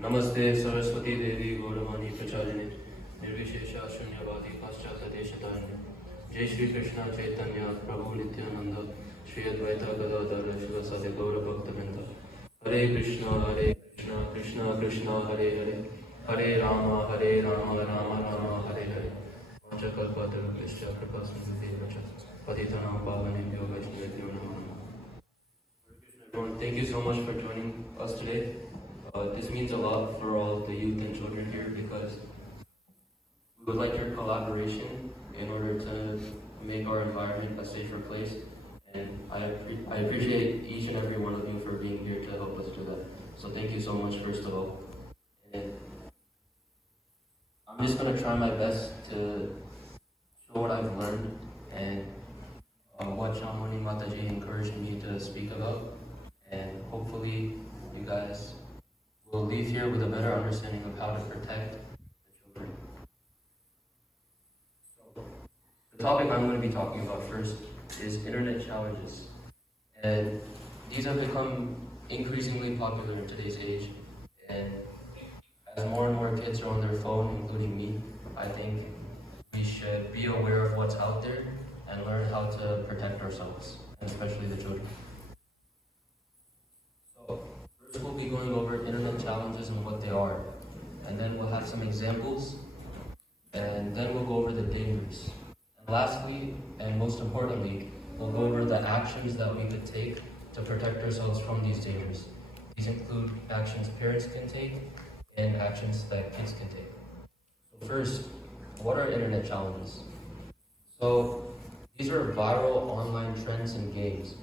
नमस्ते सरस्वती देवी गौरवाणी प्रचारिणे निर्विशेषा शून्यवादी पाश्चात्य जय श्री कृष्ण चैतन्य प्रभु नित्यानंद श्री अद्वैत गदाधर शिवसादि गौर भक्तवृंद हरे कृष्ण कृष्ण कृष्ण हरे हरे हरे राम राम राम हरे हरे पंचकल्पतरुभ्यश्च कृपा सिन्धुभ्येव च पतितानां पावनेभ्यो वैष्णवेभ्यो नमो नमः. Everyone, thank you so much for joining us today. This means a lot for all the youth and children here because we would like your collaboration in order to make our environment a safer place. And I appreciate each and every one of you for being here to help us do that. So thank you so much, first of all. And I'm just going to try my best to show what I've learned and what Shamoni Mataji encouraged me to speak about. And hopefully you guys will leave here with a better understanding of how to protect the children. So, the topic I'm going to be talking about first is internet challenges. And these have become increasingly popular in today's age. And as more and more kids are on their phone, including me, I think we should be aware of what's out there and learn how to protect ourselves, and especially the children. First, we'll be going over internet challenges and what they are, and then we'll have some examples, and then we'll go over the dangers. And lastly, and most importantly, we'll go over the actions that we could take to protect ourselves from these dangers. These include actions parents can take and actions that kids can take. So first, what are internet challenges? So these are viral online trends and games.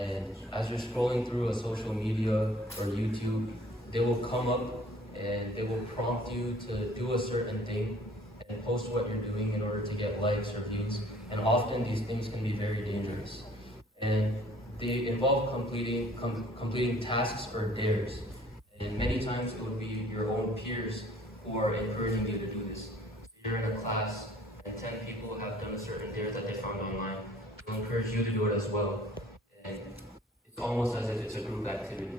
And as you're scrolling through a social media or YouTube, they will come up and they will prompt you to do a certain thing and post what you're doing in order to get likes or views. And often these things can be very dangerous. And they involve completing tasks or dares. And many times it would be your own peers who are encouraging you to do this. So you're in a class and 10 people have done a certain dare that they found online. They'll encourage you to do it as well. And it's almost as if it's a group activity.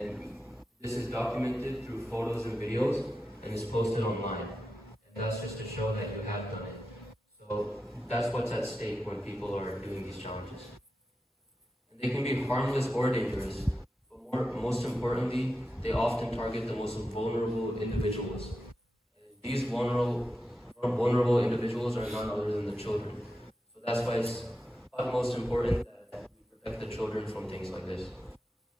And this is documented through photos and videos and is posted online. And that's just to show that you have done it. So that's what's at stake when people are doing these challenges. And they can be harmless or dangerous, but most importantly, they often target the most vulnerable individuals. And these vulnerable individuals are none other than the children. So that's why it's utmost important protect the children from things like this.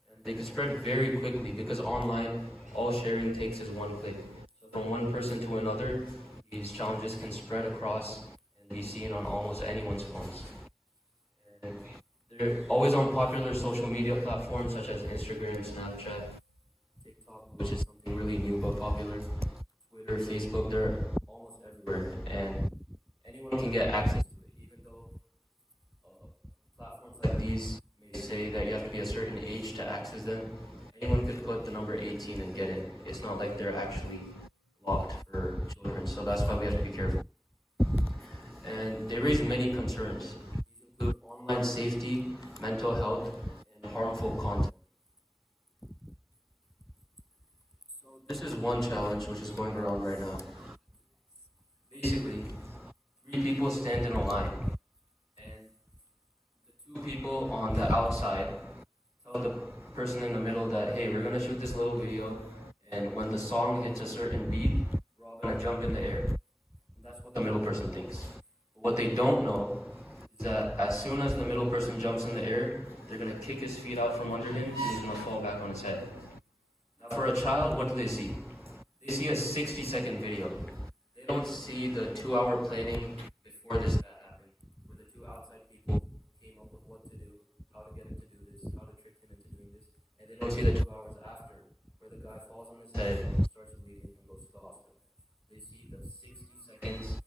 And they can spread very quickly because online, all sharing takes is one click. So from one person to another, these challenges can spread across and be seen on almost anyone's phones. And they're always on popular social media platforms such as Instagram, Snapchat, TikTok, which is something really new but popular, Twitter, Facebook, they're almost everywhere. And anyone can get access. These may say that you have to be a certain age to access them. Anyone could put the number 18 and get in. It's not like they're actually locked for children, so that's why we have to be careful. And they raise many concerns. These include online safety, mental health, and harmful content. So this is one challenge which is going around right now. Basically, 3 people stand in a line. People on the outside tell the person in the middle that, hey, we're going to shoot this little video, and when the song hits a certain beat, we're all going to jump in the air. And that's what the middle person thinks. But what they don't know is that as soon as the middle person jumps in the air, they're going to kick his feet out from under him, and he's going to fall back on his head. Now for a child, what do they see? They see a 60-second video. They don't see the 2-hour planning before this happened, where the 2 outside people came up with what to do, how to get him to do this, how to trick him into doing this, and they don't see the 2 hours after, where the guy falls on his head, starts bleeding, and goes to the hospital. They see the 60 seconds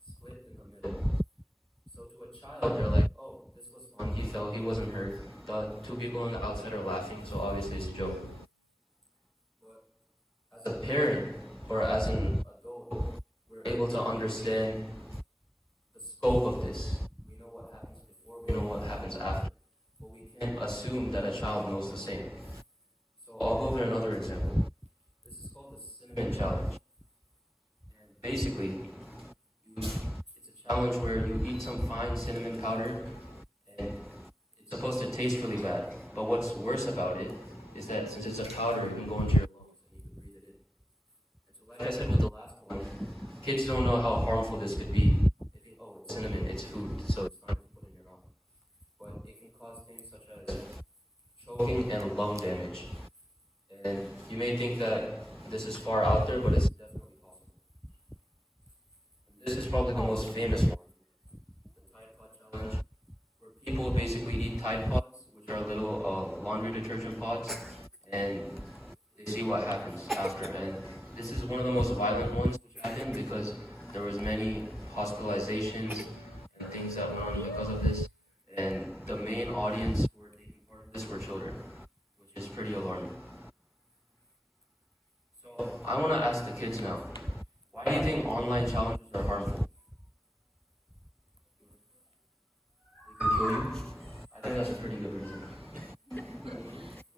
split in the middle. So to a child, they're like, oh, this was fun, he fell, he wasn't hurt. The 2 people on the outside are laughing, so obviously it's a joke. But as a parent, or as an adult, we're able to understand the scope of this. We know what happens before, we know what happens after. But can't assume that a child knows the same. So I'll go over another example. This is called the cinnamon challenge. And basically, it's a challenge where you eat some fine cinnamon powder, and it's supposed to taste really bad. But what's worse about it is that since it's a powder, it can go into your lungs and you can breathe it in. And so like I said with the last one, kids don't know how harmful this could be. They think, oh, it's cinnamon, it's food, so it's fine to put in your mouth. But it can cause things such as choking and lung damage. And you may think that this is far out there, but it's definitely possible. And this is probably the most famous one, the Tide Pod Challenge, where people basically eat Tide Pods, which are little laundry detergent pods, and they see what happens after. And this is one of the most violent ones which happened because there was many hospitalizations and things that went on because of this. And the main audience who were taking part of this were children, which is pretty alarming. So I want to ask the kids now, why do you think online challenges are harmful? They can kill you? I think that's a pretty good reason.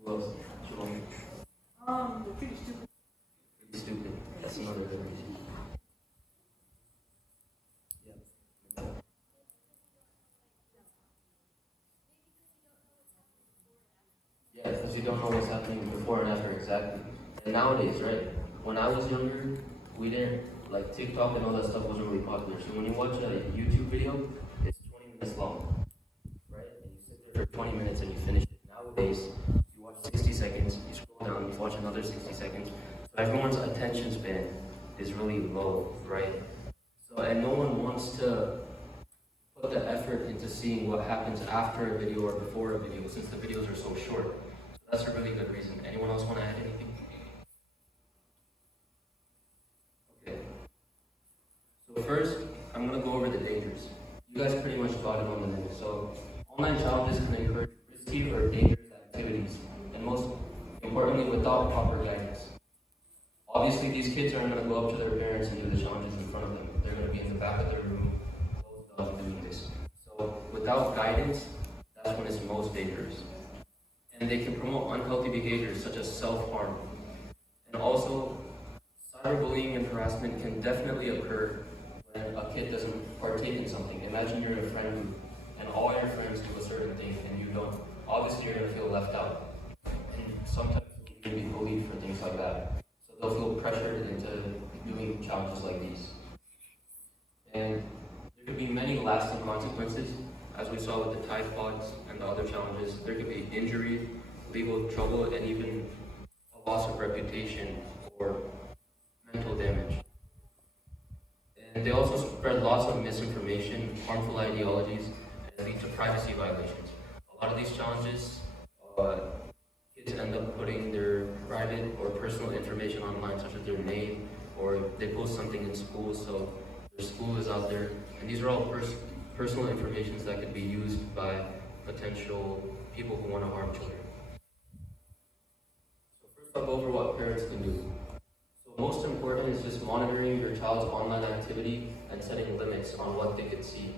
Who else? Shalom? They're pretty stupid. Pretty stupid. That's another good reason. Yeah. Yeah, because you don't know what's happening before and after, exactly. And nowadays, right? When I was younger, we didn't, like TikTok and all that stuff wasn't really popular. So when you watch a YouTube video, it's 20 minutes long, right? And you sit there for 20 minutes and you finish it. Nowadays, you watch 60 seconds, you scroll down, you watch another 60 seconds. So everyone's attention span is really low, right? So, and no one wants to put the effort into seeing what happens after a video or before a video, since the videos are so short. So that's a really good reason. Anyone else want to add anything? Okay. So first, I'm going to go over the dangers. You guys pretty much got it on the news. So online challenges can encourage risky or dangerous activities, and most importantly, without proper guidance. Obviously, these kids aren't going to go up to their parents and do the challenges in front of them. They're going to be in the back of their room, closed off, doing this. So without guidance, that's when it's most dangerous. And they can promote unhealthy behaviors such as self-harm. And also, cyberbullying and harassment can definitely occur when a kid doesn't partake in something. Imagine you're in a friend group and all your friends do a certain thing and you don't. Obviously, you're going to feel left out. And sometimes you're going to be bullied for things like that. So they'll feel pressured into doing challenges like these. And there could be many lasting consequences, as we saw with the Tide Pods and the other challenges. There could be injury, legal trouble, and even a loss of reputation or mental damage. And they also spread lots of misinformation, harmful ideologies, and lead to privacy violations. A lot of these challenges, kids end up putting their private or personal information online, such as their name, or they post something in school, so their school is out there. And these are all personal information that could be used by potential people who want to harm children. So first I'll go over what parents can do. So most important is just monitoring your child's online activity and setting limits on what they can see.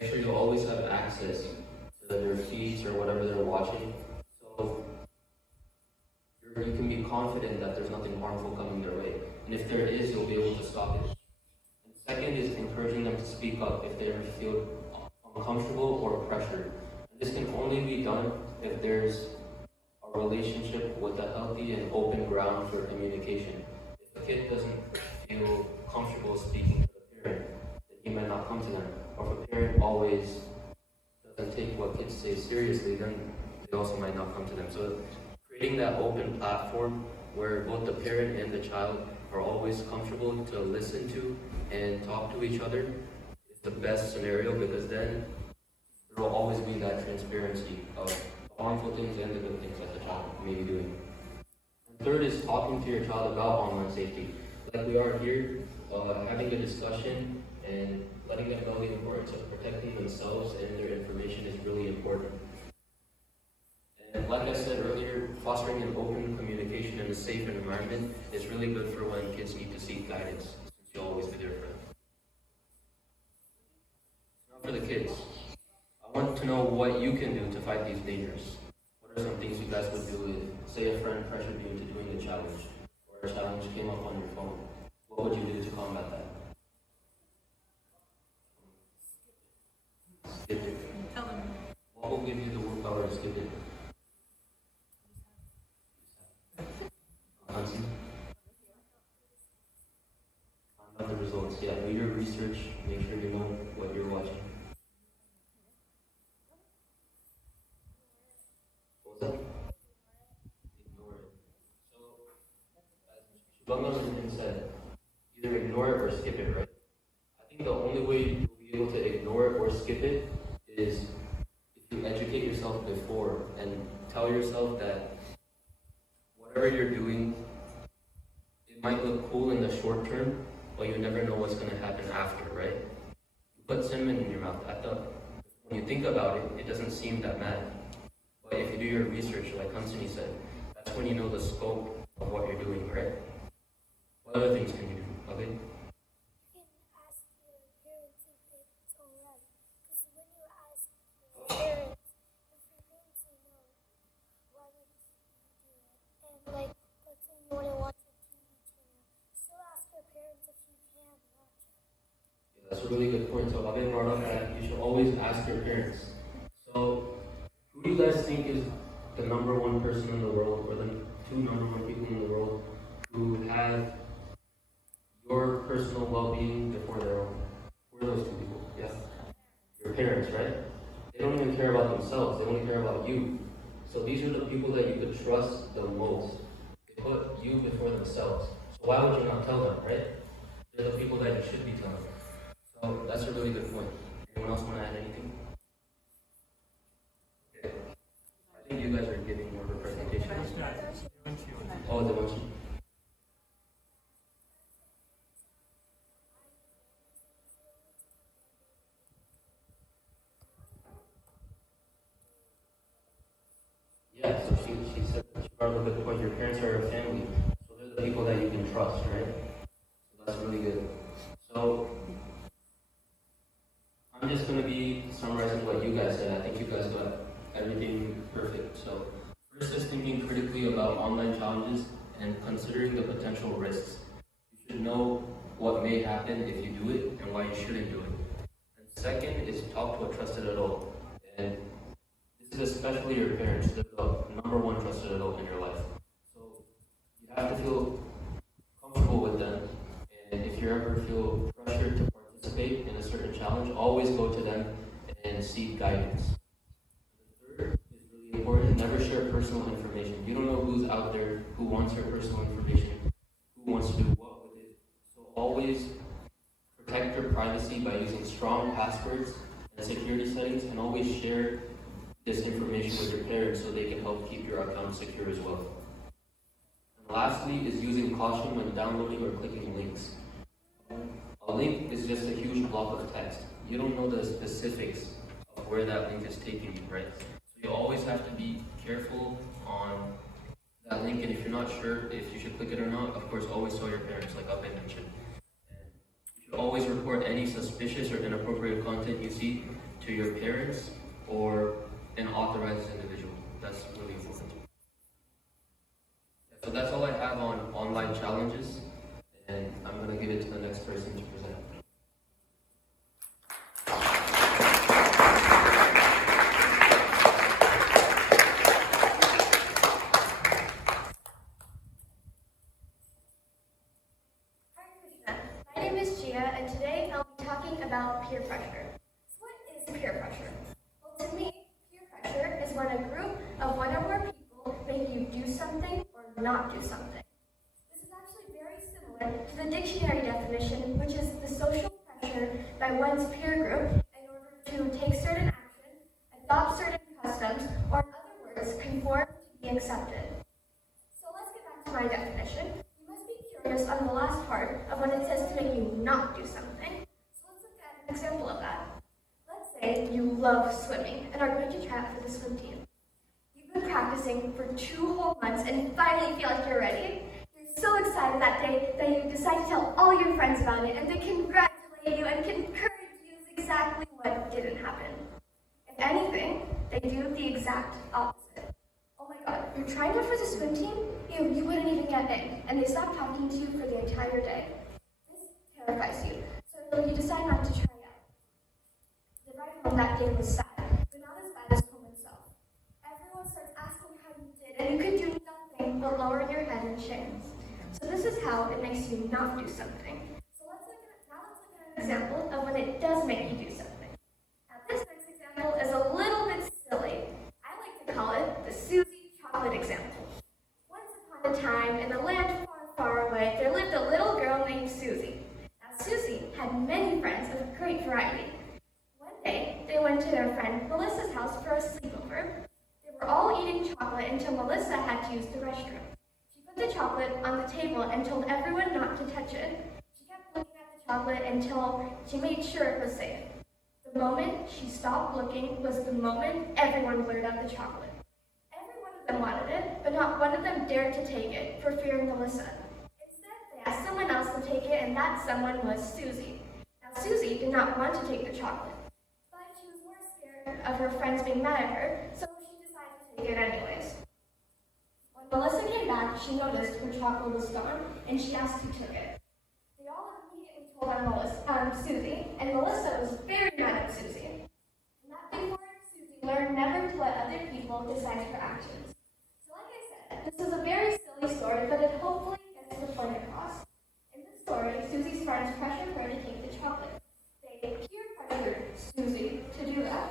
Make sure you always have access to their feeds or whatever they're watching, so you can be confident that there's nothing harmful coming their way. And if there is, you'll be able to stop it. And second is encouraging them to speak up if they ever feel uncomfortable or pressured. And this can only be done if there's a relationship with a healthy and open ground for communication. If a kid doesn't feel comfortable speaking to the parent, then he might not come to them. Or if a parent always doesn't take what kids say seriously, then they also might not come to them. So creating that open platform where both the parent and the child are always comfortable to listen to and talk to each other is the best scenario, because then there will always be that transparency of the harmful things and the good things that the child may be doing. And third is talking to your child about online safety. Like we are here, having a discussion and letting them know the importance of protecting themselves and their information is really important. And like I said earlier, fostering an open communication and a safe environment is really good for when kids need to seek guidance, since you'll always be there for them. Now for the kids, I want to know what you can do to fight these dangers. What are some things you guys would do if, say, a friend pressured you into doing a challenge, or a challenge came up on your phone? What would you do to combat that? Skip it. Tell them. What will give you the willpower to skip it? Hansi? Find out the results. Yeah, do your research. Make sure you know what you're watching. What was that? Ignore it. So, as Shubham said, either ignore it or skip it, right? I think the only way you'll be able to ignore it or skip it is if you educate yourself before and tell yourself that whatever you're doing, it might look cool in the short term, but you never know what's going to happen after, right? You put cinnamon in your mouth. When you think about it, it doesn't seem that bad. But if you do your research, like Hansini said, that's when you know the scope of what you're doing, right? What other things can you do? Okay? You can ask your parents if it's alright. Because when you ask your parents, if your parents say no, why would you do it? And like, let's say you want to watch a TV channel, still ask your parents if you can watch it. Yeah, that's a really good point. So Abe brought up that you should always ask your parents. So, who do you guys think is the number one person in the world, or the two number one people in the world who have your personal well-being before their own? Who are those two people? Yeah? Your parents, right? They don't even care about themselves. They only care about you. So these are the people that you could trust the most. They put you before themselves. So why would you not tell them, right? They're the people that you should be telling. So that's a really good point. Anyone else want to add anything? Okay. I think you guys are giving more of a presentation. Oh, the one. Yeah, so she said, she brought up a good point. Your parents are your family. So they're the people that you can trust, right? So that's really good. So I'm just going to be summarizing what you guys said. I think you guys got everything perfect. So first is thinking critically about online challenges and considering the potential risks. You should know what may happen if you do it and why you shouldn't do it. And second is talk to a trusted adult. And this is especially your parents. They're the number one trusted adult in your life. So you have to feel comfortable with them. And if you ever feel pressured to participate in a certain challenge, always go to them and seek guidance. The third is really important. Never share personal information. You don't know who's out there, who wants your personal information, who wants to do what with it. So always protect your privacy by using strong passwords and security settings, and always share this information with your parents so they can help keep your account secure as well. And lastly is using caution when downloading or clicking links. A link is just a huge block of text. You don't know the specifics of where that link is taking you, right? So you always have to be careful on that link, and if you're not sure if you should click it or not, of course always tell your parents, like Abe mentioned. And you should always report any suspicious or inappropriate content you see to your parents or an authorized individual. That's really important. So that's all I have on online challenges, and I'm going to give it to the next person to present. Hi Krishna, my name is Gia, and today I'll be talking about peer pressure. So what is peer pressure? Well, to me, peer pressure is when a group of one or more people make you do something or not do something. This is actually very similar to the dictionary definition, which is the social pressure by one's peer group in order to take certain action, adopt certain customs, or in other words, conform to be accepted. So let's get back to my definition. You must be curious on the last part of when it says to make you not do something. So let's look at an example of that. Let's say you love swimming and are going to try out for the swim team. You've been practicing for 2 whole months and finally feel like you're ready. You're so excited that day that you decide to tell all your friends about it, and they congratulate you and encourage you is exactly what didn't happen. If anything, they do the exact opposite. you're trying out for the swim team? You wouldn't even get in, and they stop talking to you for the entire day. This terrifies you, so you decide not to try out. The ride home that day was sad, but not as bad as home itself. Everyone starts asking how you did, and you could do nothing but lower your head in shame. So this is how it makes you not do something. So let's look at an example of when it does make you do something. Now this next example is a little bit silly. I like to call it the Susie chocolate example. Once upon a time, in a land far, far away, there lived a little girl named Susie. Now Susie had many friends of great variety. One day, they went to their friend Melissa's house for a sleepover. They were all eating chocolate until Melissa had to use the restroom. She put the chocolate on the table and told everyone not to touch it. She kept looking at the chocolate until she made sure it was safe. The moment she stopped looking was the moment everyone blurred out the chocolate. Every one of them wanted it, but not one of them dared to take it for fear of Melissa. Instead, they asked someone else to take it, and that someone was Susie. Now, Susie did not want to take the chocolate, but she was more scared of her friends being mad at her, so she decided to take it anyways. When Melissa came back, she noticed her chocolate was gone, and she asked who took it. They all immediately told on Susie, and Melissa was very mad at Susie. And that before Susie learned never to let other people decide her actions. So like I said, this is a very silly story, but it hopefully gets the point across. In this story, Susie's friends pressured her to take the chocolate. They peer pressured Susie to do that.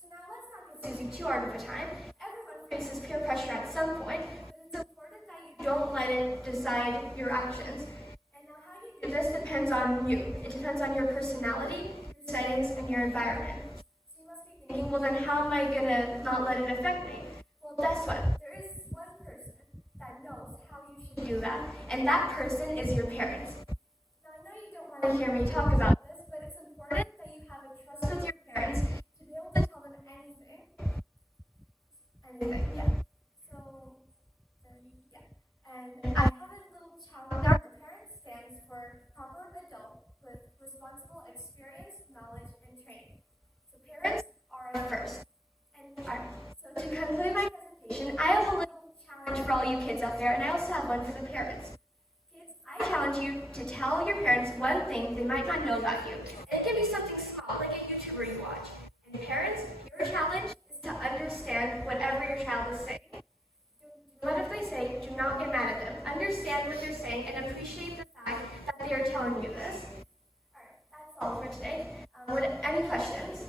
So now let's not give Susie too hard of a time. Everyone faces peer pressure at some point, but it's important that you don't let it decide your actions. And now how you do this depends on you. It depends on your personality, your settings, and your environment. So you must be thinking, well then how am I gonna not let it affect me? Well, guess what? There is one person that knows how you should do that, and that person is your parents. Now I know you don't want to hear me talk about this, but it's important that you have a trust with your parents to be able to tell them anything. Anything, yeah. So, yeah. And I have a little challenge. Now, the parent stands for proper adult with responsible experience, knowledge, and training. So parents are first. And so to conclude my presentation, I have a little challenge for all you kids out there, and I also have one for the parents. Kids, I challenge you to tell your parents one thing they might not know about you. And it can be something small, like a YouTuber you watch. And parents, your challenge is to understand whatever your child is saying. What if they say, do not get mad at them. Understand what they're saying and appreciate the fact that they are telling you this. Alright, that's all for today. Any questions?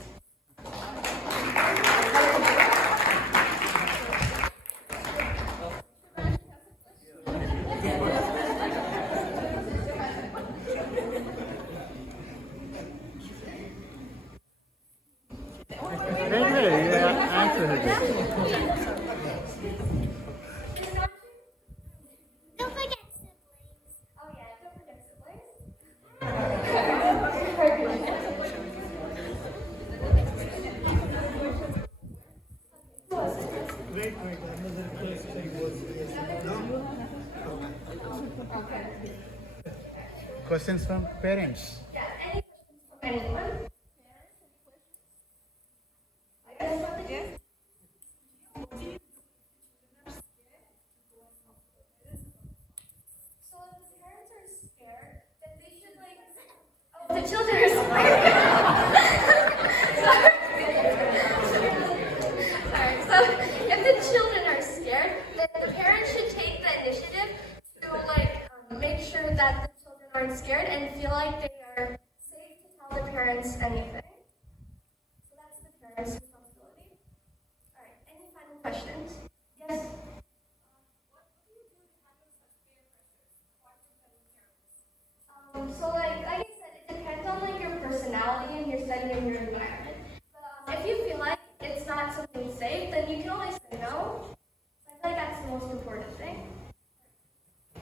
Don't forget siblings. Oh yeah, don't forget Wait, another question was. Questions from parents. Yeah, any questions from anyone? I guess something. So if the parents are scared, then they should the children are scared. Sorry. So if the children are scared, then the parents should take the initiative to make sure that the children aren't scared and feel like they are safe to tell the parents anything. So that's the parents' responsibility. All right. Any final questions? Yes. So like I said, it depends on your personality and your setting and your environment. But if you feel like it's not something safe, then you can always say no. So I feel like that's the most important thing.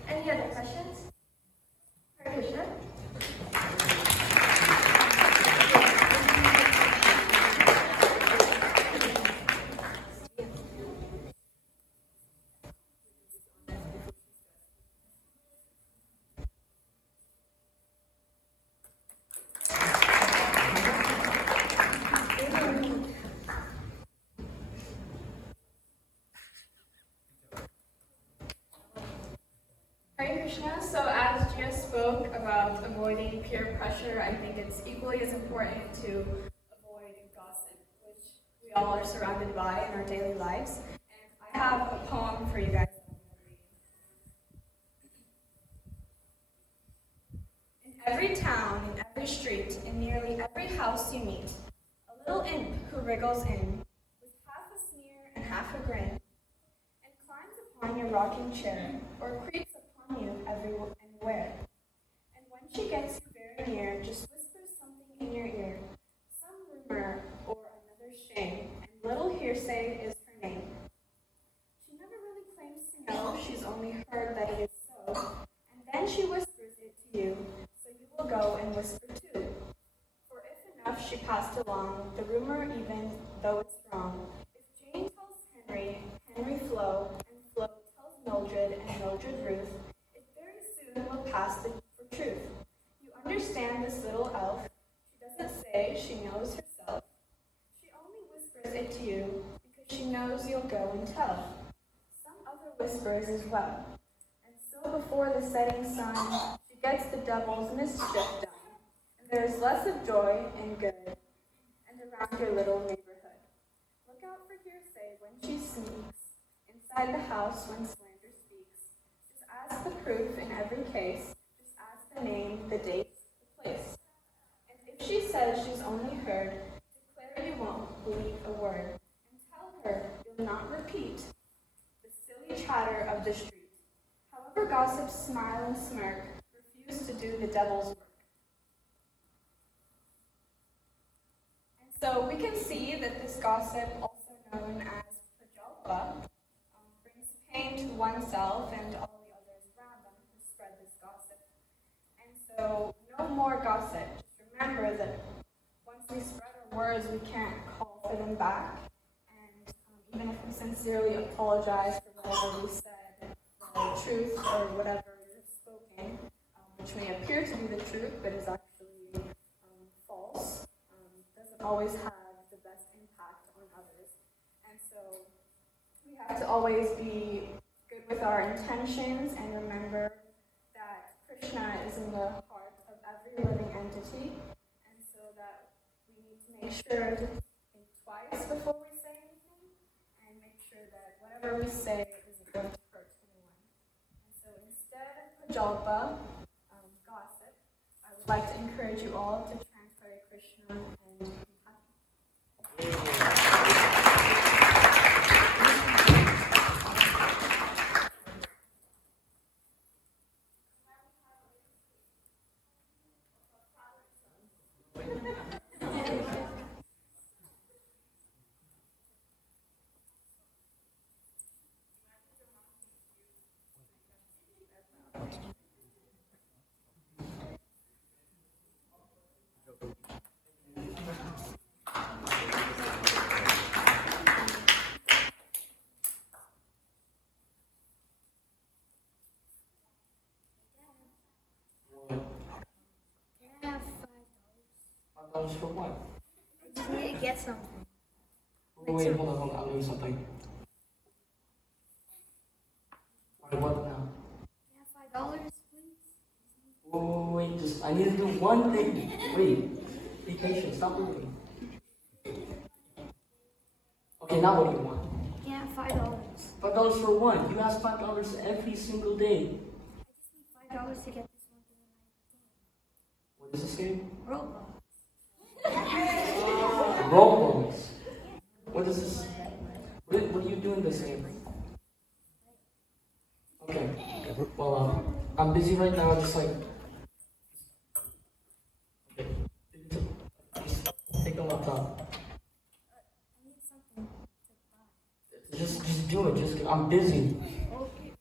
Any other questions? Hare Krishna. Krishna. So as Gia spoke about avoiding peer pressure, I think it's equally as important to avoid gossip, which we all are surrounded by in our daily lives. And I have a poem for you guys. In every town, in every street, in nearly every house you meet, a little imp who wriggles in, with half a sneer and half a grin, and climbs upon your rocking chair, or creeps upon you anywhere. And when she gets you very near, just whispers something in your ear, some rumor or another shame, and little hearsay is her name. She never really claims to know, she's only heard that it is so, and then she whispers it to you, so you will go and whisper too. For if enough she passed along, the rumor even though it's wrong, if Jane tells Henry, Henry Flo, and Flo tells Mildred, and Mildred Ruth, it very soon will pass for truth. You understand this little elf, she doesn't say she knows herself, she only whispers it to you, because she knows you'll go and tell. Some other whispers as well, and so before the setting sun, she gets the devil's mischief done, and there is less of joy and good, and around your little neighborhood. Look out for hearsay when she sneaks, inside the house when slander speaks. Just ask the proof in every case, just ask the name, the date, the place. And if she says she's only heard, declare you won't believe a word, and tell her you'll not repeat the silly chatter of the street. However gossips smile and smirk, refuse to do the devil's work. And so we can see that this gossip, also known as prajalpa, brings pain to oneself and all the others around them who spread this gossip. And so no more gossip. Just remember that once we spread our words, we can't call for them back. And even if we sincerely apologize for whatever we said, the truth or whatever is spoken, which may appear to be the truth but is actually false, doesn't always have the best impact on others. And so we have to always be good with our intentions and remember that Krishna is in the heart of every living entity, and so that we need to make sure to think twice before we say anything, and make sure that whatever we say isn't going to hurt anyone. And so instead of prajalpa, gossip, I would like to encourage you all to chant Hare Krishna and be happy. Can I have $5? $5 for what? I just need to get something. Wait, hold on, I'm doing something. Alright, what now? Can I have $5, please? Wait, just, I need to do one thing. Wait, be patient, stop moving. Okay, now what do you want? Can I have $5? $5 for what? You ask $5 every single day. I just need $5 to get this one thing in my game. What is this game? Roblox. Roblox. What is this? What do you do in this game? Okay. Well, I'm busy right now. Just like. Okay. Just take a laptop. I need something to buy. Just do it. I'm busy. Okay.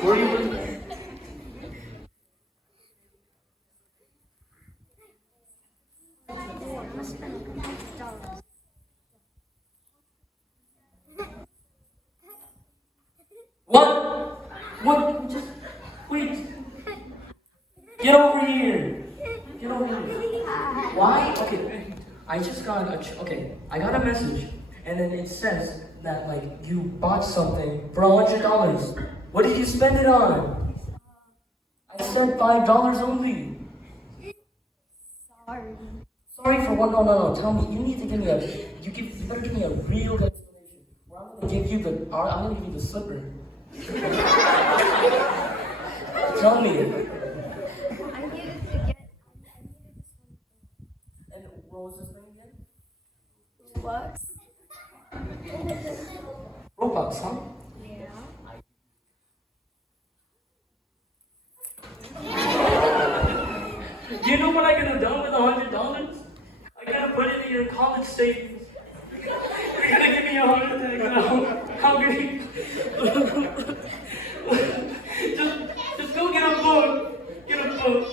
Where are you looking? I must spend $100. What? What? Just wait. Get over here. Get over here. Why? I just got I got a message, and then it says that like you bought something for $100. What did you spend it on? I said $5 only. Sorry. Sorry for what? No. Tell me. You need to give me you better give me a real explanation. Or I'm gonna give you the slipper. Tell me. I needed to get. And what was this thing again? Robux. Robux, huh? Yeah. Do you know what I could have done with $100? I could have put it in your college savings. You're gonna give me $100. How can you? just go get a book. Get a book.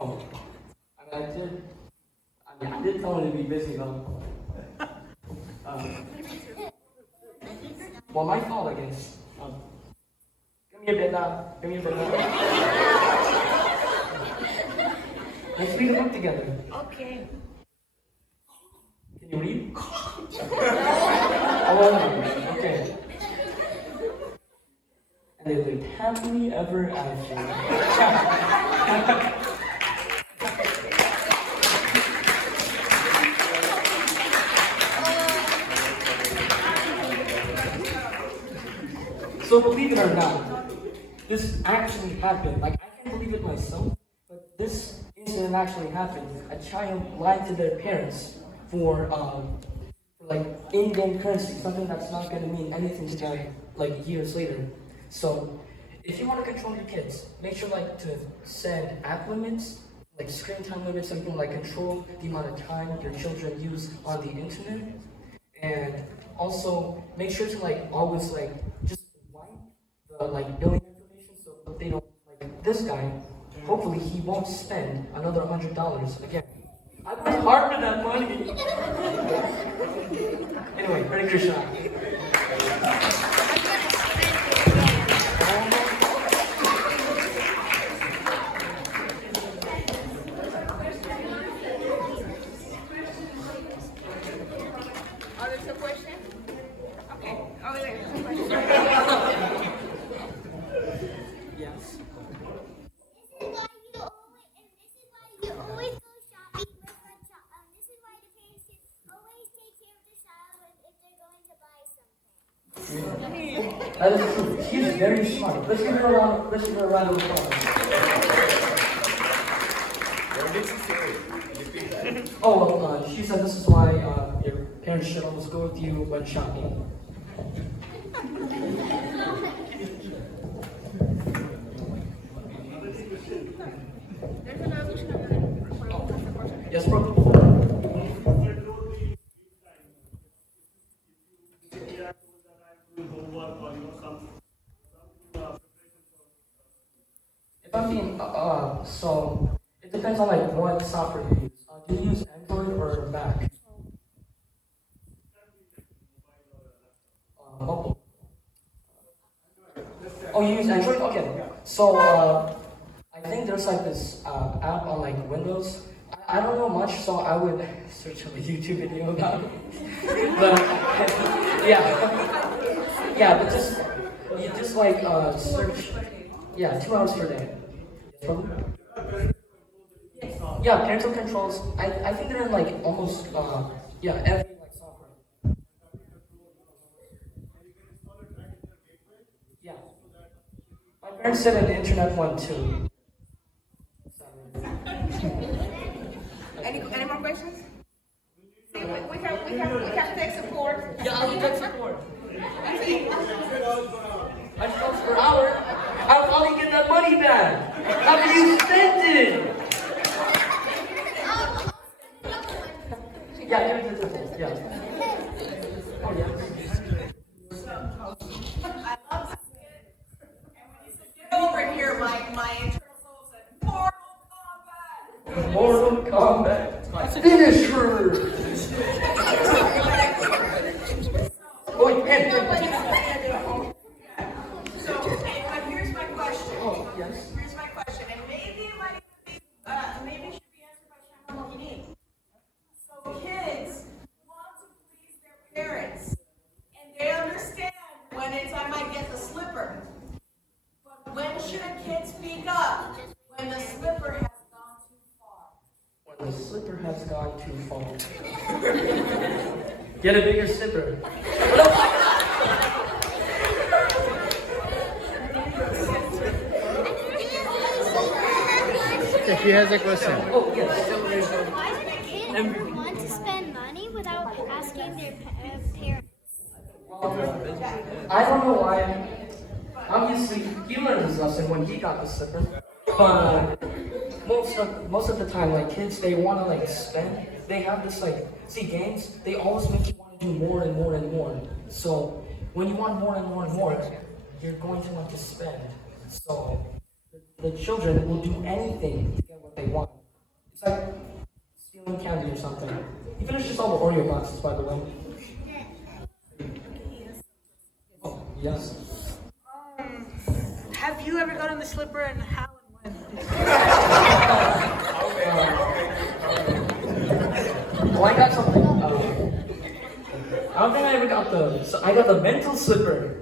Oh, I did tell him to be busy though. Well, my fault, I guess. Give me a bit now. Let's read a book together. Okay. Can you read? Oh, okay. And they lived happily ever after. So believe it or not, this actually happened. Like, I can't believe it myself, but this incident actually happened. A child lied to their parents for like in-game currency, something that's not going to mean anything to them like years later. So if you want to control your kids, make sure like to set app limits, like screen time limits, so you can like control the amount of time your children use on the internet. And also make sure to like always like just wipe the like billing information so they don't like this guy. Hopefully he won't spend another $100 again. I worked hard for that money. Anyway, Hare Krishna. Are there some questions? Okay. Over there. Some questions. Yes. You always go shopping with the child. This is why the parents should always take care of the child if they're going to buy something. That is true. She's very smart. Let's give her a round of applause. Oh, well, she said this is why your parents should always go with you when shopping. There's another question over there. Yes, bro? If I'm being, so it depends on like what software you use. Do you use Android or Mac? Mobile. Oh, you use Android? Okay. So I think there's like this app on like Windows. I don't know much, so I would search up a YouTube video about it. But yeah, but you just like search. Yeah, 2 hours per day. Yeah, parental controls. I think they're in like almost every like software. Yeah. My parents said an internet one too. Any more questions? See, we have tech support. Yeah, I'll tech support. $5 per hour. I'll probably get that money back after you spent it. Yeah, yeah. Oh yeah. Get over here, my internal soul said, Mortal Kombat. Finish her. Oh, yeah. So, here's my question. Oh, yes. Here's my question, and maybe it parents, and they understand when it's I might get the slipper. But when should a kid speak up? When the slipper has gone too far. When the slipper has gone too far. Get a bigger slipper. Okay, he has a question. Oh, yes. Why do the kids want to spend money without asking their parents? I don't know why. Obviously, he learned his lesson when he got the slipper. But most of the time, like kids, they want to like spend. They have this like, see, games. They always make you want to do more and more and more. So when you want more and more and more, you're going to want to spend. So the children will do anything to get what they want. It's like stealing candy or something. He finished just all the Oreo boxes, by the way. Oh, yes. Have you ever gotten the slipper and how and when? Well, I got something. I don't think I ever got I got the mental slipper.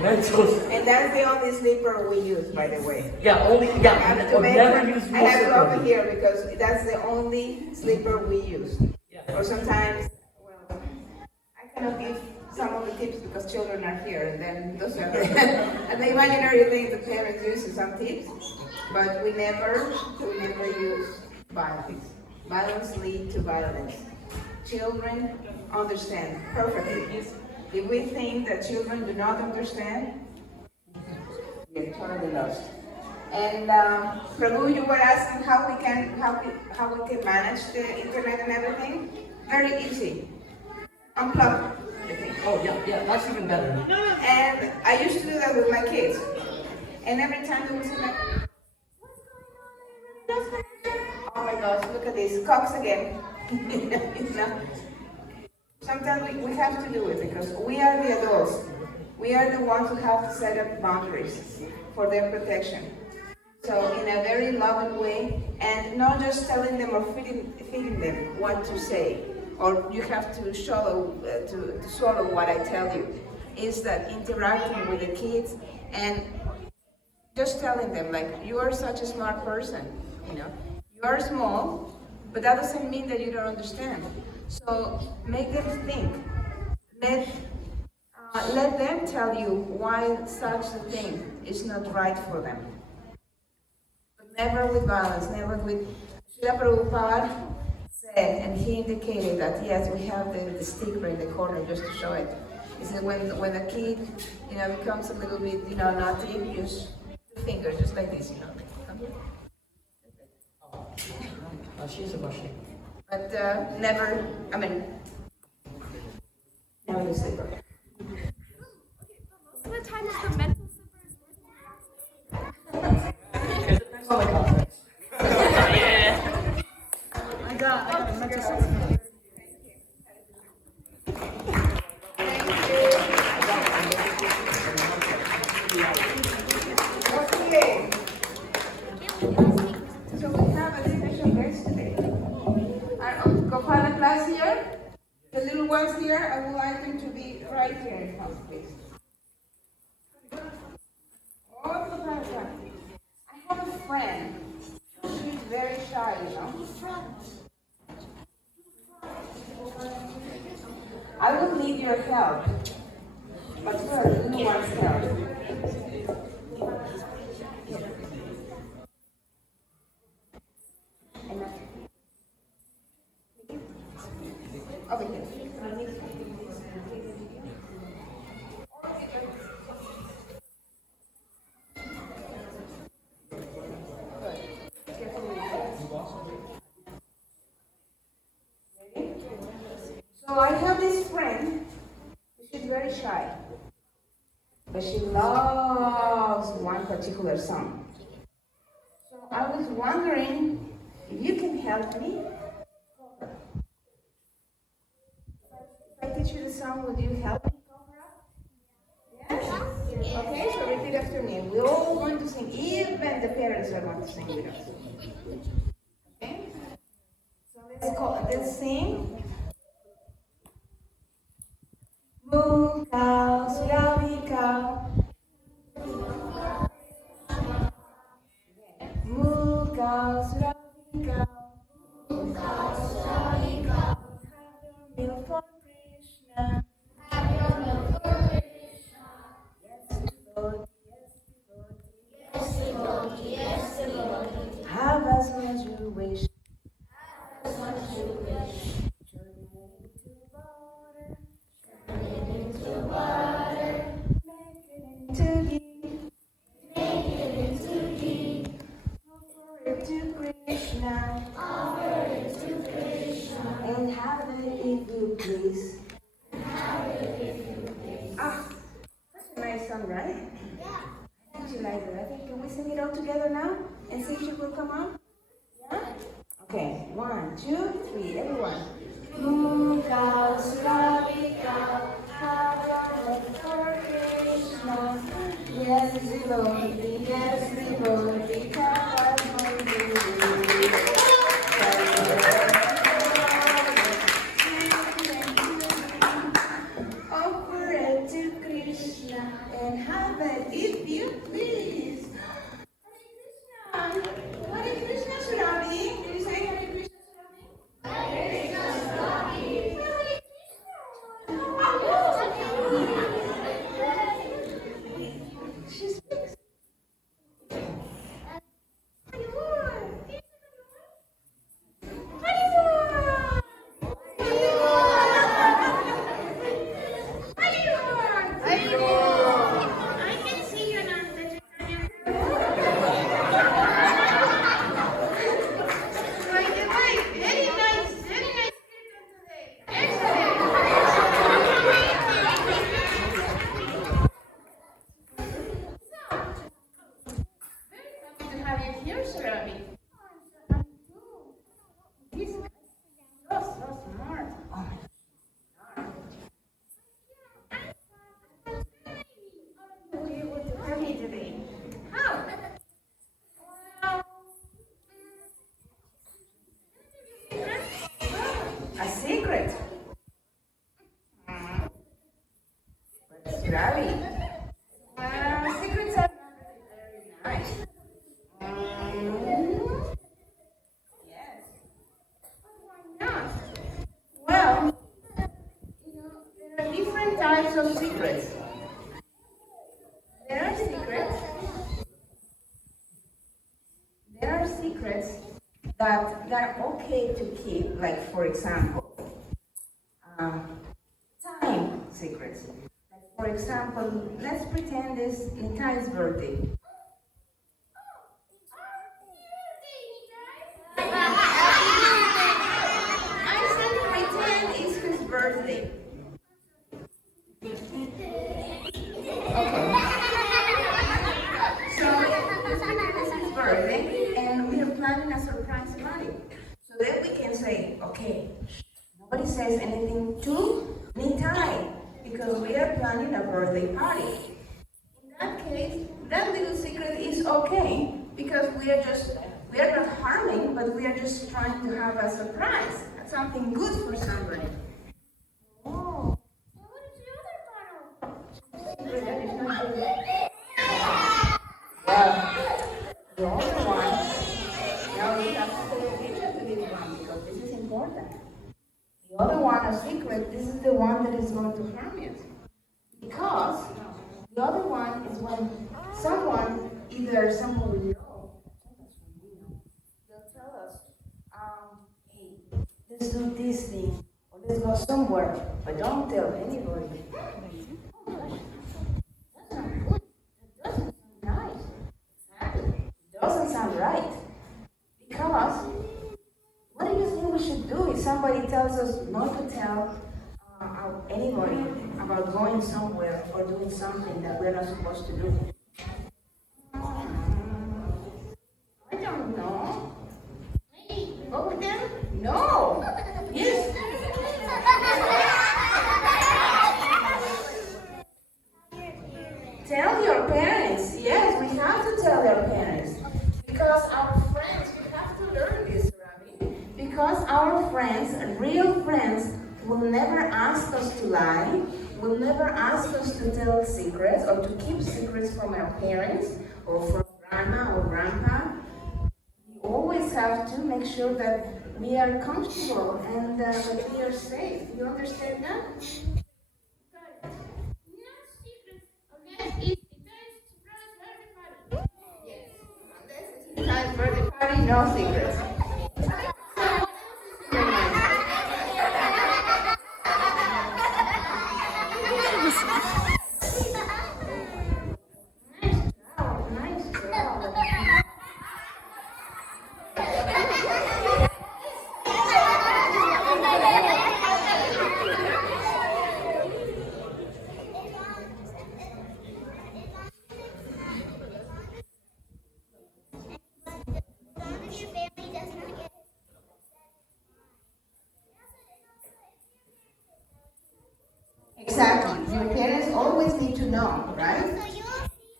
Mental. And that's the only slipper we use, by the way. Yeah, only. I Yeah, have to I've make never one. used I real have it over slipper. here because that's the only slipper we use. Yeah. Or sometimes, well, I cannot give some of the tips because children are here, and then those are and the imaginary things the parents use some tips, but we never use violence. Violence leads to violence. Children understand perfectly. If we think that children do not understand, we're totally lost. And Prabhu, you were asking how we can manage the internet and everything. Very easy. Unplug the thing. Oh yeah, that's even better. And I used to do that with my kids. And every time they would say like, what's going on? Oh my gosh, look at this, Cox again. You know? Sometimes we have to do it because we are the adults. We are the ones who have to set up boundaries for their protection. So in a very loving way, and not just telling them or feeding them what to say, or you have to swallow what I tell you. Is that interacting with the kids and just telling them like, you are such a smart person, you know. You are small, but that doesn't mean that you don't understand. So make them think. Let them tell you why such a thing is not right for them. But never with violence, never with... Srila Prabhupada said, and he indicated that yes, we have the sticker in the corner just to show it. He said when a kid, you know, becomes a little bit, you know, naughty, use the finger just like this, you know. She's a question. But never, I mean, never the slipper. Most of the time, it's the mental slipper is worse than the actual slipper. It depends on the context. I got a mental slipper. Okay. So we have a special guest today. Our Gopala class here, the little ones here, I would like them to be right here in front, please. Oh, Gopala class. I have a friend. She's very shy, you know. I will need your help. But first, little one's help. Over here. So I have this friend, she's very shy, but she loves one particular song. So I was wondering if you can help me. If I teach you the song, would you help me cover up? Yes? Okay, so repeat after me. We're all going to sing, even the parents are going to sing with us. Okay? So let's sing. right? Yeah. I think she likes it. I think, can we sing it all together now? And see if she will come on? Yeah? Okay, 1, 2, 3, everyone. Mukha Suravika, Hava Krishna. Yes, devotee, Kava offer it to Krishna and have it if you please. Hare Krishna. Hare Krishna, Surabhi. Can you say Hare Krishna, Surabhi? Hare Krishna, Surabhi. She speaks. I can see you're not very nice kirtan today. Excellent. Very happy to have you here, Surabhi. This guy is so smart. Oh my God. Were you able to hear me today? How? A secret. But Ravi, secrets are very nice. Yes. Why not? Well, there are different types of secrets. There are secrets. There are secrets that are okay to keep, like for example, time secrets. Like for example, let's pretend it's Nitai's birthday. I said pretend it's his birthday. So let's pretend it's his birthday, and we are planning a surprise party. So then we can say, okay, nobody says anything to Nitai because we are planning a birthday party. In that case, that little secret is okay because we are not harming, but we are just trying to have a surprise, something good for somebody. Oh. And what is the other part of? Secret that is not good. Well, the other one, now we have to pay attention to this one because this is important. The other one, a secret, this is the one that is going to harm you. Because the other one is when someone, either someone we know, sometimes we know, they'll tell us, hey, let's do this thing, or let's go somewhere, but don't tell anybody. Oh gosh, that's not good. That doesn't sound nice. Exactly. It doesn't sound right. Because what do you think we should do if somebody tells us not to tell anybody about going somewhere or doing something that we're not supposed to do? I don't know. Go with them? No. Yes. Tell your parents. Yes, we have to tell your parents. Because our friends, we have to learn this, Ravi. Because our friends, real friends, will never ask us to lie, will never ask us to tell secrets or to keep secrets from our parents or from grandma or grandpa. We always have to make sure that we are comfortable and that we are safe. You understand that? Time for the party, no secrets. Nice job. Exactly. Your parents always need to know, right? So you'll see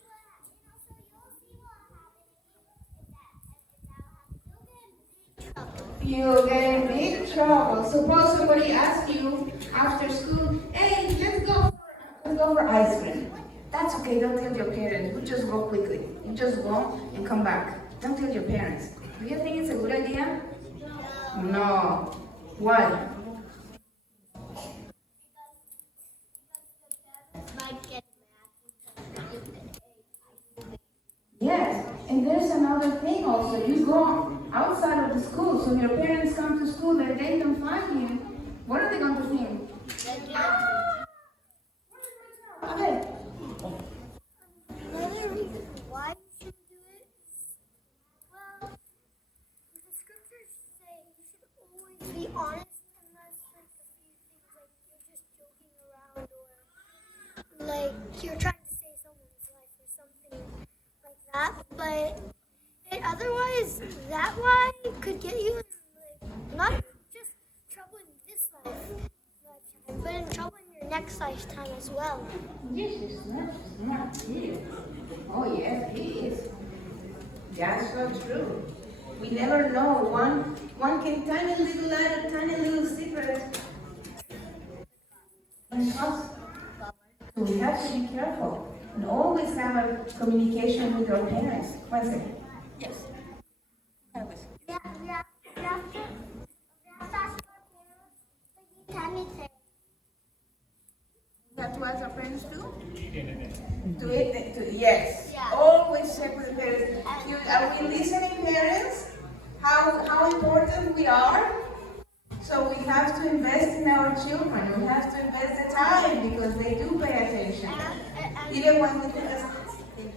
what happens. You'll get in big trouble. Suppose somebody asks you after school, hey, let's go for ice cream. That's okay, don't tell your parents. You just go quickly. You just go and come back. Don't tell your parents. Do you think it's a good idea? No. Why? Might get mad because you get Yes, and there's another thing also. You go outside of the school, so your parents come to school and they don't find you. What are they going to think? Okay. Another reason why you should do it is, well, the scriptures say you should always be honest unless like a few things like you're just joking around or like you're trying to save someone's life or something like that. But otherwise, that lie could get you in like not just trouble in this lifetime, but in trouble in your next lifetime as well. Yes, it's not here. Oh, yes, it is. That's so true. We never know. One can tiny little letter, tiny little secret. And us. So we have to be careful and always have a communication with our parents. One second. Yes. Yeah, we have to ask our parents, but you tell me things. That's what our parents do? Yes. Yeah. Always check with the parents. Are we listening, parents? How important we are? So we have to invest in our children. We have to invest the time because they do pay attention. Even when we think they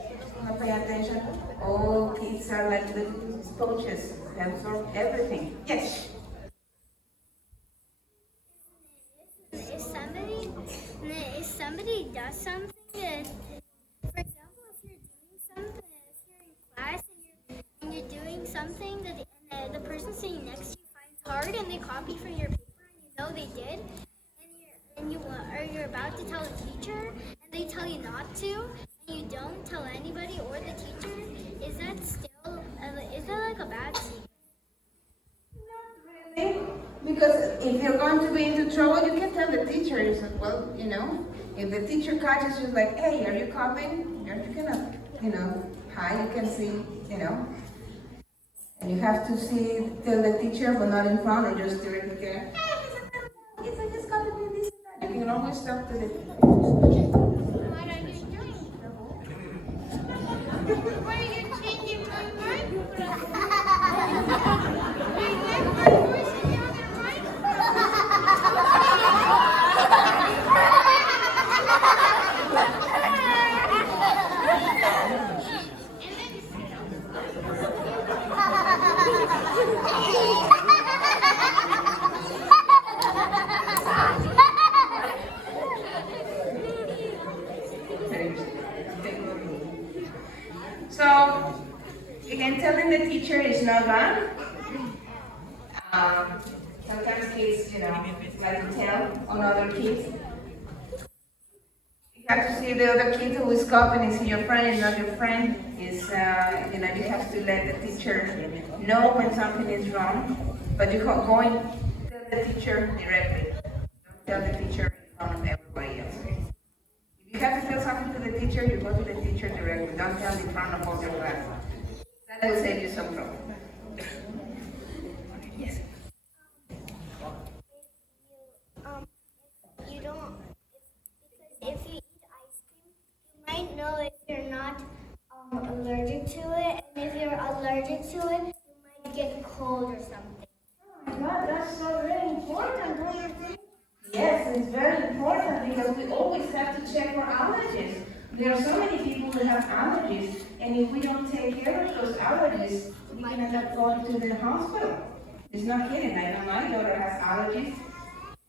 don't pay attention, all kids are like little sponges. They absorb everything. Yes. If somebody does something, for example, if you're doing something, if you're in class and you're doing something that the person sitting next to you finds hard and they copy from your paper and you know they did, and you're about to tell the teacher and they tell you not to, and you don't tell anybody or the teacher, is that like a bad secret? Because if you're going to be into trouble, you can tell the teacher. You say, well, if the teacher catches you, like, hey, are you copying? You're gonna, hide. You can see, and you have to tell the teacher, but not in front, and just directly go, hey, I just copied this and that. You can always talk to the teacher. What are you doing? Why are you changing my mind? So, again, telling the teacher is not bad. Sometimes kids, like to tell on other kids. You have to see the other kid who is copying is your friend and not your friend. You have to let the teacher know when something is wrong. But you can't go and tell the teacher directly. Don't tell the teacher in front of everybody else. If you have to tell something to the teacher, you go to the teacher directly. Don't tell in front of all your class. That will save you some trouble. Yes. If you eat ice cream, you might know if you're not allergic to it, and if you're allergic to it, you might get cold or something. Oh my God, that's so very important, don't you think? Yes, it's very important because we always have to check for allergies. There are so many people who have allergies, and if we don't take care of those allergies, we can end up going to the hospital. It's not kidding. I know my daughter has allergies.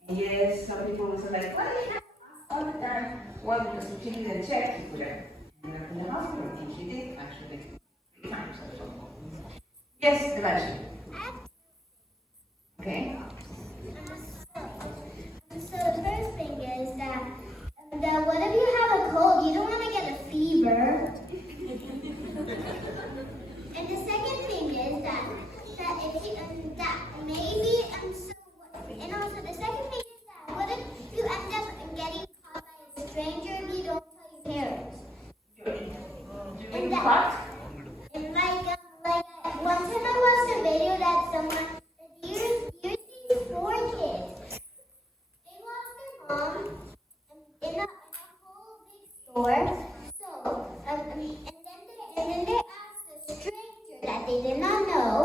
And yes, some people will say like, why do you have all the time? Well, because she didn't check, she put her in the hospital, and she did actually 3 times or so. Yes, Devashi. Okay. So the first thing is that stranger if you don't tell your parents. You And mean that- what? And one time I watched a video that someone, here's these 4 kids. They lost their mom in a whole big store. So, and then they asked a stranger that they did not know,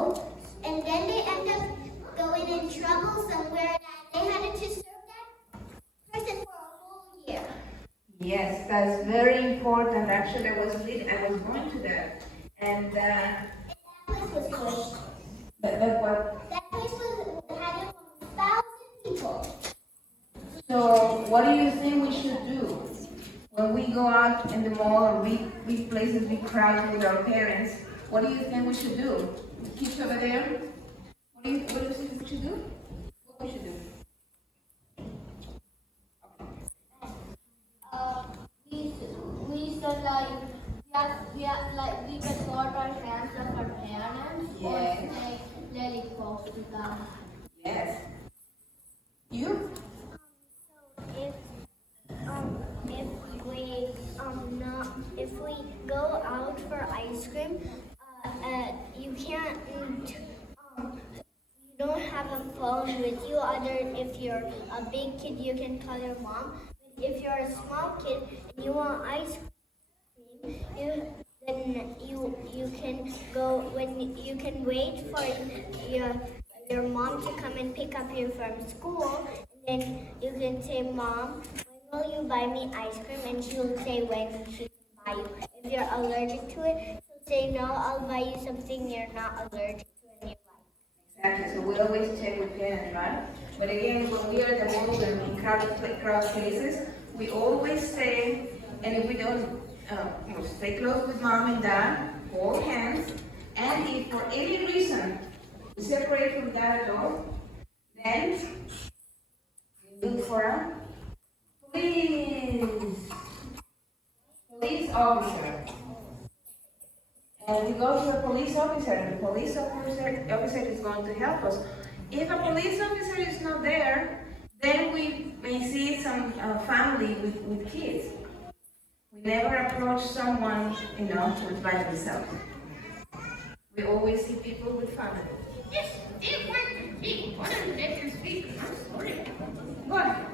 and then they end up going in trouble somewhere that they had to serve that person for a whole year. Yes, that's very important. Actually, I was going to that. And That place was closed. that what? That place had 1,000 people. So, what do you think we should do when we go out in the mall or big places, big crowds with our parents? What do you think we should do? The kids over there. What do you think we should do? What we should do? We said we can hold our hands of our parents or Yes. say really close to them. Yes. You? If we go out for ice cream, you can't. You don't have a phone with you. Other if you're a big kid, you can call your mom. But if you're a small kid and you want ice cream, then you can go when you can wait for your mom to come and pick up you from school, and then you can say, "Mom, when will you buy me ice cream?" And she'll say when she can buy you. If you're allergic to it, she'll say, "No, I'll buy you something you're not allergic to and you like." Exactly. So we always check with parents, right? But again, when we are at the mall and in crowd places, we always stay, and if we don't, stay close with mom and dad, hold hands, and if for any reason we separate from that adult, then we look for a police officer. And we go to a police officer, and the police officer is going to help us. If a police officer is not there, then we may see some family with kids. We never approach someone, with by themselves. We always see people with family. Yes, it worked for me. Why don't you let her speak? I'm sorry. Go ahead.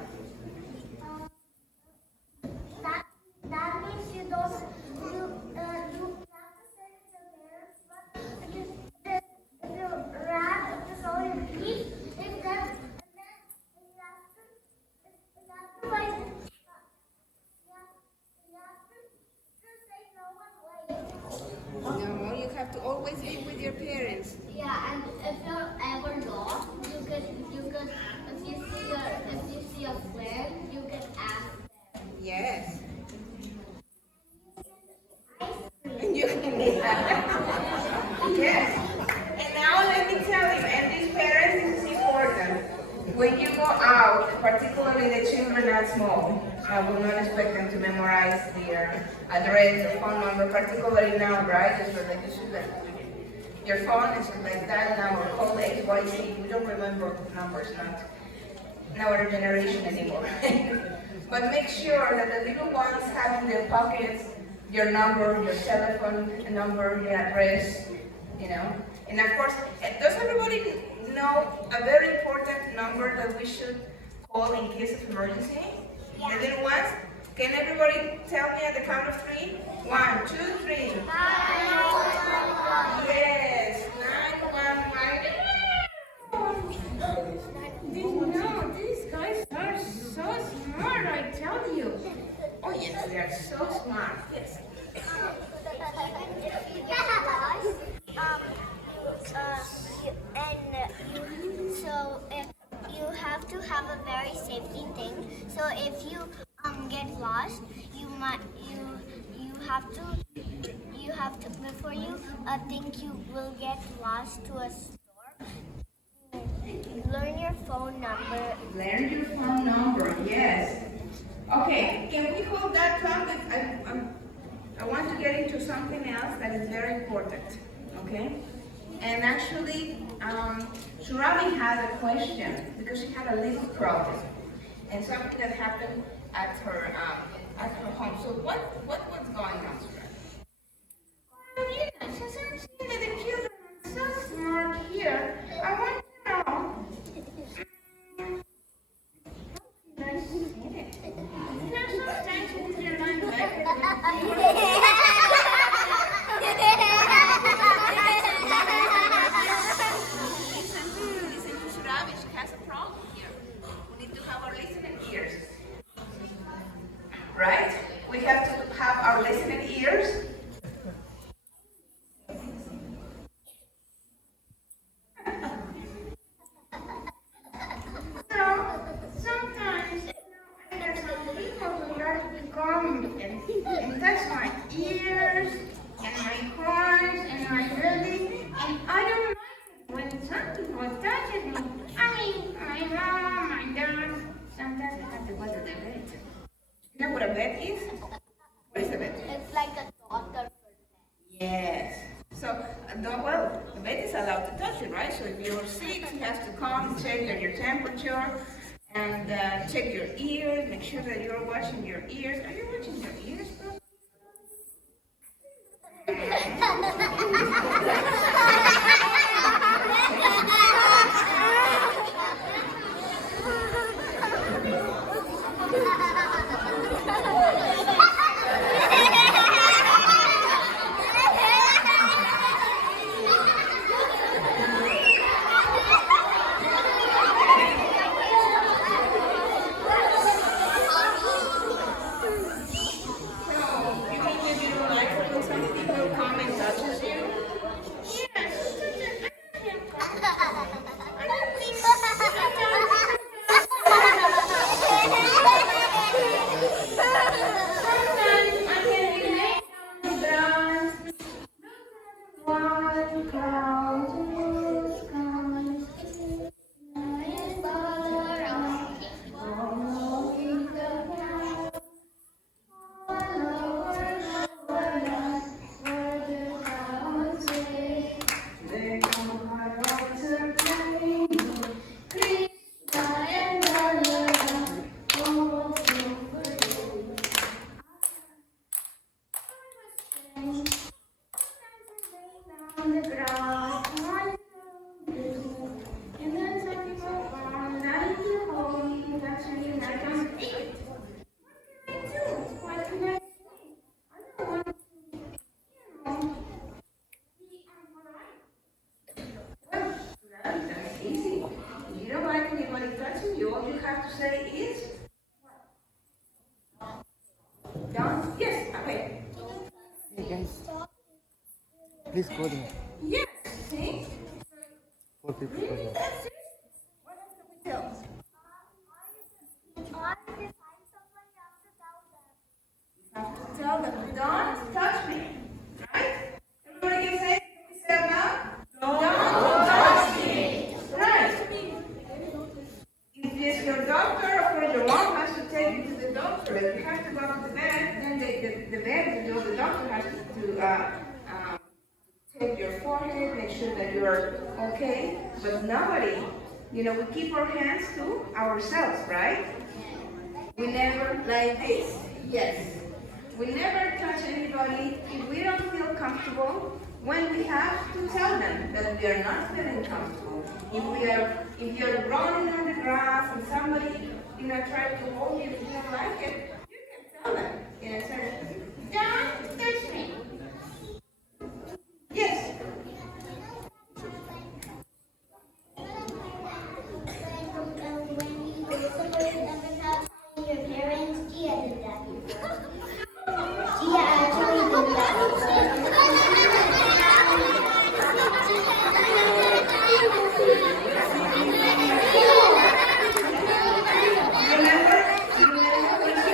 That means you don't have to say it to parents, but if you rat just only repeat, if that and then you have to like you have to say no one wait. No, you have to always be with your parents. Yeah, and if you're ever lost, you could if you see a friend, you can ask them. Yes. Ice cream. And you can Yes. And now let me tell you, and these parents, this is important. When you go out, particularly the children are small, I will not expect them to memorize their address, their phone number, particularly now, right? It's like you should your phone is like that now, or call XYZ. We don't remember numbers, not in our generation anymore. But make sure that the little ones have in their pockets your number, your telephone number, your address, And of course, does everybody know a very important number that we should call in case of emergency? Yeah. The little ones? Can everybody tell me at the count of 3? 1, 2, 3. Yes, 911. No, these guys are so smart, I tell you. Oh yes, they are so smart. Yes. So you have to have a very safety thing. So if you get lost, you have to before you think you will get lost to a store. Learn your phone number. Learn your phone number. Yes. Okay. Can we hold that thought? I want to get into something else that is very important. Okay. And actually, Shurami had a question because she had a little problem and something that happened at her what's going on, Sugar? Since I'm seeing that the children are so smart here, I want to know. There's some tension in your mind, Listen to Surabi, she has a problem here. We need to have our listening ears. Right? We have to have our listening ears. So, sometimes, I get some people who like to come and touch my ears, and my corns, and my belly, and I don't like it when some people touch me. I mean, my mom, my dad, sometimes I have to go to the bed. You know what a bed is? What is a bed? It's like a daughter for them. Yes. So, well, the vet is allowed to touch it, right? So if you're sick, he has to come, check your temperature, and check your ears, make sure that you're washing your ears. Are you washing your ears, bro? You mean that you don't like it when some people come and touches you? Yes. Please go there. Yes, see? 4 people go there. What else can we tell? Or if you find someone, you have to tell them. You have to tell them, don't touch me. Right? Everybody can we say it now? Don't touch me. Right. If it's your doctor or your mom has to take you to the doctor, if you have to go to the vet, then the vet, the doctor has to take your forehead, make sure that you're okay. But nobody, we keep our hands to ourselves, right? We never like this. Yes. We never touch anybody if we don't feel comfortable. When we have to tell them that we are not feeling comfortable. If you're running on the grass and somebody, tries to hold you, if you don't like it, you can tell them. Say, don't touch me. Yes. Your parents, Gia did that. Gia actually did You remember when she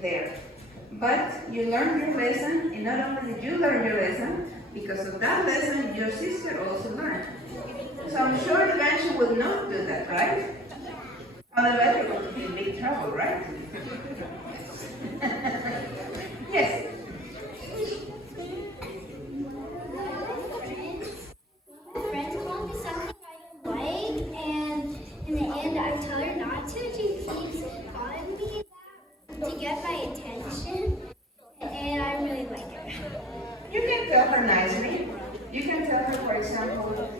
there. But you learned your lesson, and not only did you learn your lesson, because of that lesson, your sister also learned. So I'm sure eventually will not do that, right? Otherwise, you're going to be in big trouble, right? Yes. My friend told me something I don't like, and in the end, I tell her not to. She keeps calling me that to get my attention, and I really like it. You can tell her nicely. You can tell her, for example,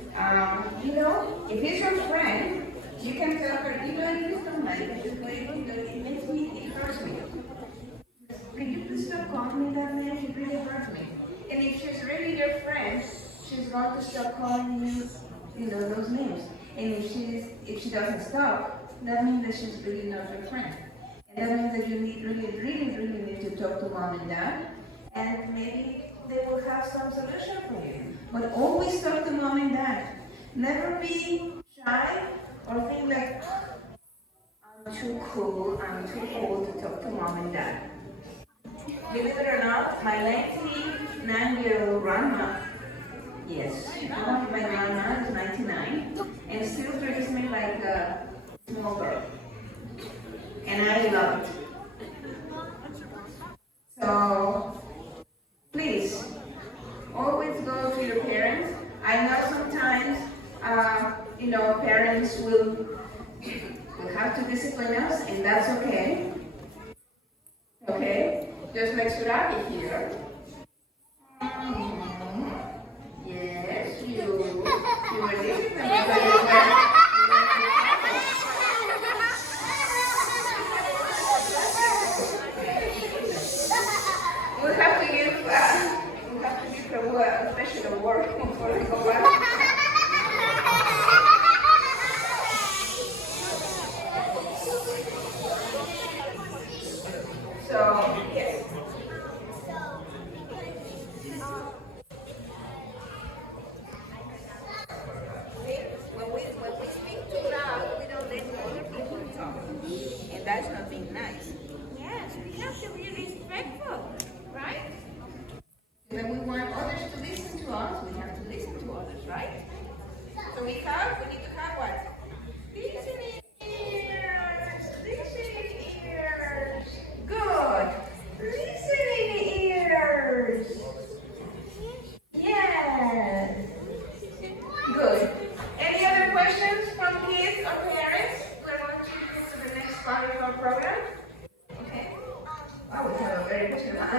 if it's your friend, you can tell her, I just don't like it this way because it hurts me. Can you please stop calling me that name? It really hurts me. And if she's really your friend, she's going to stop calling you, those names. And if she doesn't stop, that means that she's really not your friend. And that means that you really need to talk to mom and dad, and maybe they will have some solution for you. But always talk to mom and dad. Never be shy or think like, I'm too cool, I'm too old to talk to mom and dad. Believe it or not, my 99-year-old grandma, yes, my grandma is 99, and still treats me like a small girl. And I love it. So, please, always go to your parents. I know sometimes, parents will have to discipline us, and that's okay. Okay? Just like Suraki here. Yes, you were disciplined because you were. We have to give a special award before we go back. So, yes. When we speak too loud, we don't let other people talk. And that's not being nice. Yes, we have to be respectful, right? When we want others to listen to us, we have to listen to others, right? So we need to have what? Listening ears! Listening ears! Good! Listening ears! Yes! Good. Any other questions from kids or parents? We're going to move to the next part of our program. Okay? Oh, we have a very good one. I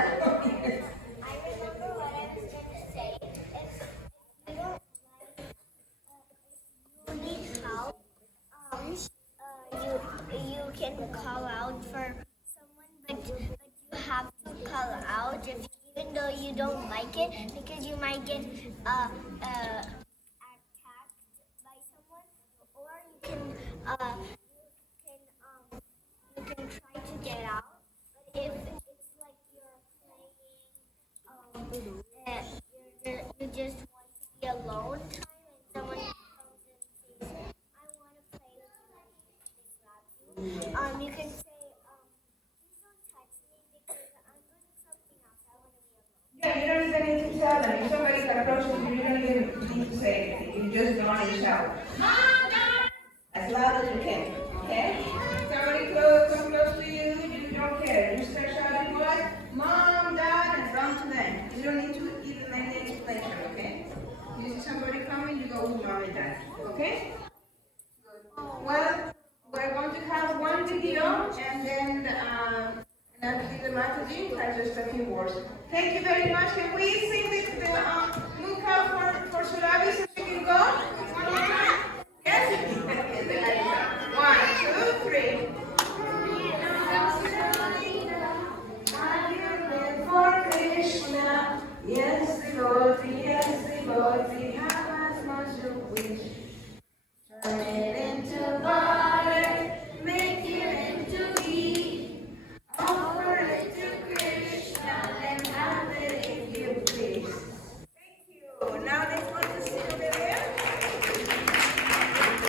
remember what I was going to say. If you don't if you need help, you can call out for someone, but you have to call out even though you don't like it, because you might get attacked by someone, or you can try to get out. But if it's like you're playing, you just want to be alone time, and someone comes and says, I want to play with you, and they grab you. You can say, please don't touch me because I'm doing something else. I want to be alone. Yeah, you don't even need to tell them. If somebody approaches you, you don't even need to say anything. You just go on and shout. Mom, Dad! As loud as you can. Okay? Somebody comes close to you, you don't care. You start shouting what? Mom, Dad, and run to them. You don't need to even make any explanation, okay? You see somebody coming, you go with Mom and Dad. Okay? Good. Well, we're going to have one video, and then I believe the Mataji has just a few words. Thank you very much. Can we sing the Mukha for Surabhi so we can go?